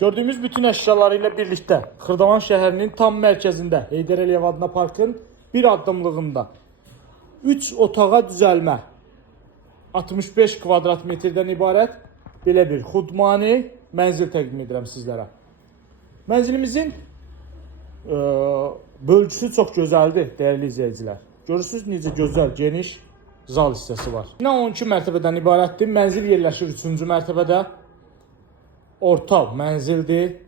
Gördüğümüz bütün eşyalarıyla birlikte Xırdavan şəhərinin tam mərkəzində Heydər Əliyev adına parkın bir addımlığında 3 otağa düzəlmə 65 kvadrat metrdən ibarət belə bir xudmani mənzil təqdim edirəm sizlərə. Mənzilimizin bölgüsü çox gözəldir dəyərli izləyicilər. Görürsünüz necə gözəl, geniş zal hissəsi var. Bina 12 mərtəbədən ibarətdir. Mənzil yerləşir 3-cü mərtəbədə. Orta mənzildir.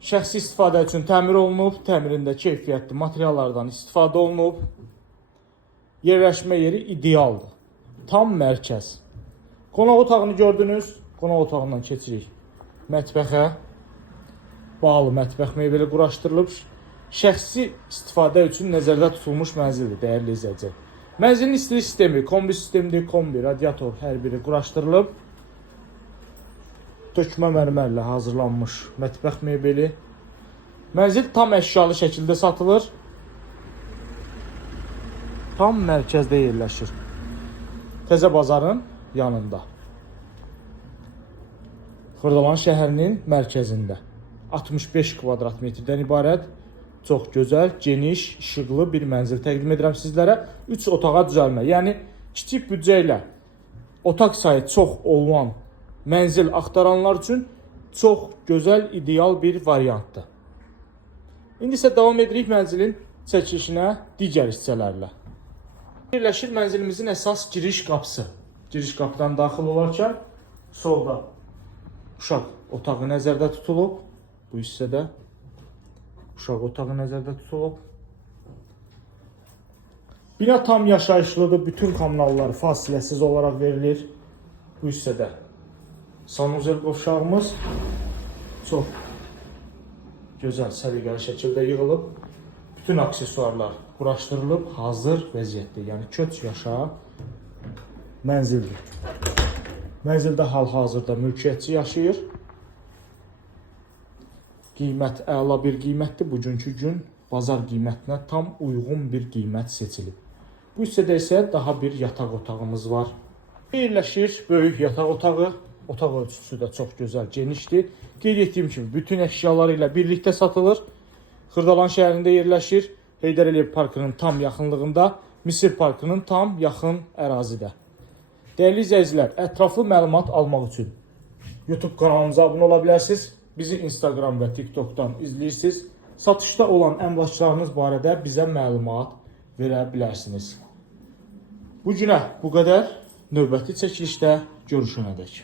Şəxsi istifadə üçün təmir olunub. Təmirində keyfiyyətli materiallardan istifadə olunub. Yerləşmə yeri idealdır. Tam mərkəz. Qonaq otağını gördünüz. Qonaq otağından keçirik mətbəxə. Bağlı mətbəx mebeli quraşdırılıb. Şəxsi istifadə üçün nəzərdə tutulmuş mənzildir dəyərli izləyicilər. Mənzilin istilik sistemi, kombi sistemidir, kombi, radiator hər biri quraşdırılıb. Tökmə mərmərlə hazırlanmış mətbəx mebeli. Mənzil tam əşyalı şəkildə satılır. Tam mərkəzdə yerləşir. Təzə bazarın yanında. Xırdavan şəhərinin mərkəzində. 65 kvadrat metrdən ibarət çox gözəl, geniş, işıqlı bir mənzil təqdim edirəm sizlərə. 3 otağa düzəlmə, yəni kiçik büdcə ilə otaq sayı çox olan mənzil axtaranlar üçün çox gözəl, ideal bir variantdır. İndi isə davam edirik mənzilin çəkilişinə digər hissələrlə. Yerləşir mənzilimizin əsas giriş qapısı. Giriş qapıdan daxil olarkən solda uşaq otağı nəzərdə tutulub. Bu hissədə uşaq otağı nəzərdə tutulub. Bina tam yaşayışlıdır. Bütün kommunallar fasiləsiz olaraq verilir. Bu hissədə sanuzel qovşağımız çox gözəl, səliqəli şəkildə yığılıb. Bütün aksesuarlar quraşdırılıb, hazır vəziyyətdə. Yəni köç yaşa mənzildir. Mənzildə hal-hazırda mülkiyyətçi yaşayır. Qiymət əla bir qiymətdir. Bugünkü gün bazar qiymətinə tam uyğun bir qiymət seçilib. Bu hissədə isə daha bir yataq otağımız var. Yerləşir böyük yataq otağı. Otaq ölçüsü də çox gözəl, genişdir. Qeyd etdiyim kimi bütün əşyaları ilə birlikdə satılır. Xırdavan şəhərində yerləşir. Heydər Əliyev parkının tam yaxınlığında, Misir parkının tam yaxın ərazidə. Dəyərli izləyicilər, ətraflı məlumat almaq üçün YouTube kanalımıza abunə ola bilərsiniz. Bizi Instagram və TikTok'dan izləyirsiniz. Satışda olan əmlaklarınız barədə bizə məlumat verə bilərsiniz. Bu günə bu qədər. Növbəti çəkilişdə görüşənədək.